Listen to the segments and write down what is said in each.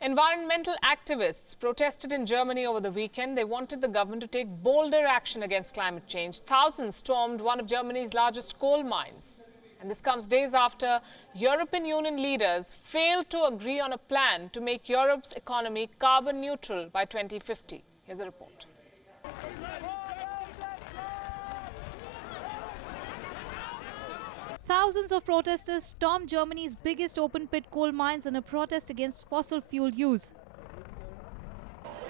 Environmental activists protested in Germany over the weekend. They wanted the government to take bolder action against climate change. Thousands stormed one of Germany's largest coal mines. And this comes days after European Union leaders failed to agree on a plan to make Europe's economy carbon neutral by 2050. Here's a report. Thousands of protesters stormed Germany's biggest open-pit coal mines in a protest against fossil fuel use.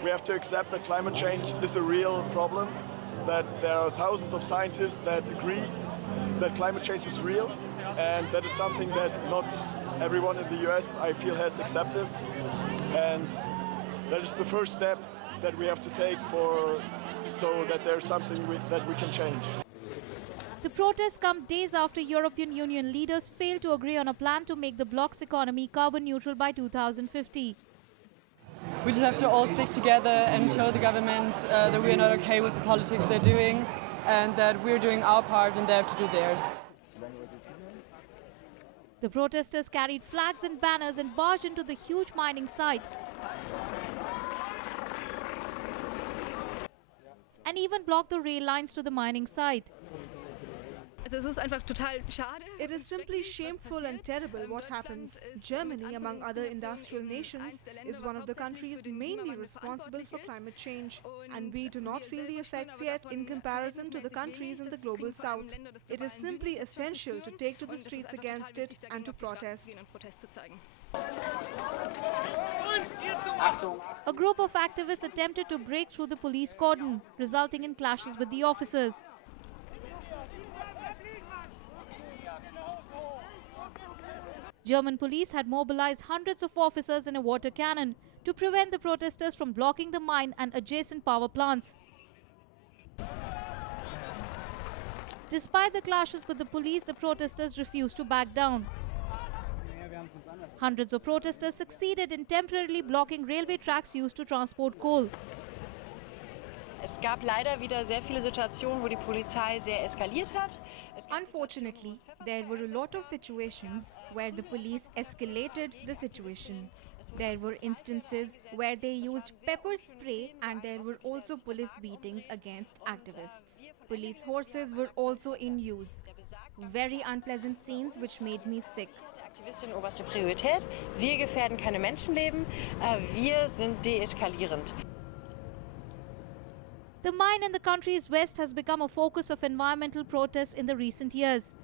We have to accept that climate change is a real problem, that there are thousands of scientists that agree that climate change is real, and that is something that not everyone in the US, I feel, has accepted. And that is the first step that we have to take so that there's something that we can change. The protests come days after European Union leaders failed to agree on a plan to make the bloc's economy carbon neutral by 2050. We just have to all stick together and show the government that we're not okay with the politics they're doing and that we're doing our part and they have to do theirs. The protesters carried flags and banners and barged into the huge mining site. And even blocked the rail lines to the mining site. It is simply shameful and terrible what happens. Germany, among other industrial nations, is one of the countries mainly responsible for climate change. And we do not feel the effects yet in comparison to the countries in the global south. It is simply essential to take to the streets against it and to protest. A group of activists attempted to break through the police cordon, resulting in clashes with the officers. German police had mobilized hundreds of officers in a water cannon to prevent the protesters from blocking the mine and adjacent power plants. Despite the clashes with the police, the protesters refused to back down. Hundreds of protesters succeeded in temporarily blocking railway tracks used to transport coal. Es gab leider wieder sehr viele Situationen, wo die Polizei sehr eskaliert hat. Unfortunately, there were a lot of situations where the police escalated the situation. There were instances where they used pepper spray and there were also police beatings against activists. Police horses were also in use. Very unpleasant scenes which made me sick. Aktivistin oberste Priorität. Wir gefährden keine Menschenleben. Wir sind deeskalierend. The mine in the country's west has become a focus of environmental protests in the recent years.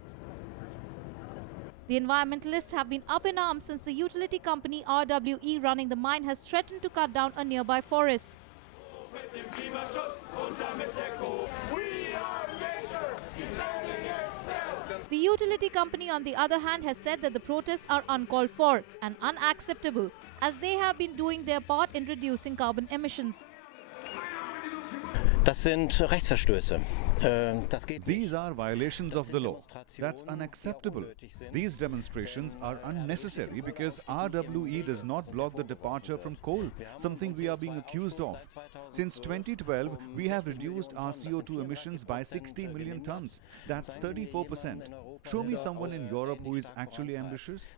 The environmentalists have been up in arms since the utility company RWE running the mine has threatened to cut down a nearby forest. The utility company, on the other hand, has said that the protests are uncalled for and unacceptable, as they have been doing their part in reducing carbon emissions. Das sind Rechtsverstöße. These are violations of the law. That's unacceptable. These demonstrations are unnecessary because RWE does not block the departure from coal, something we are being accused of. Since 2012, we have reduced our CO2 emissions by 60 million tons. That's 34%. Show me someone in Europe who is actually ambitious.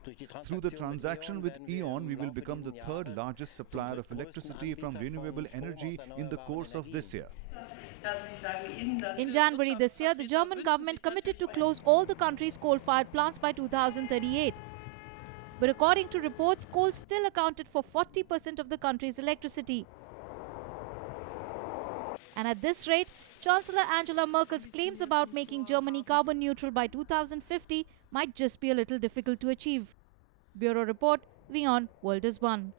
Through the transaction with Wion, we will become the third largest supplier of electricity from renewable energy in the course of this year. In January this year, the German government committed to close all the country's coal-fired plants by 2038. But according to reports, coal still accounted for 40% of the country's electricity. And at this rate, Chancellor Angela Merkel's claims about making Germany carbon neutral by 2050 might just be a little difficult to achieve. Bureau Report, Wion, World is One.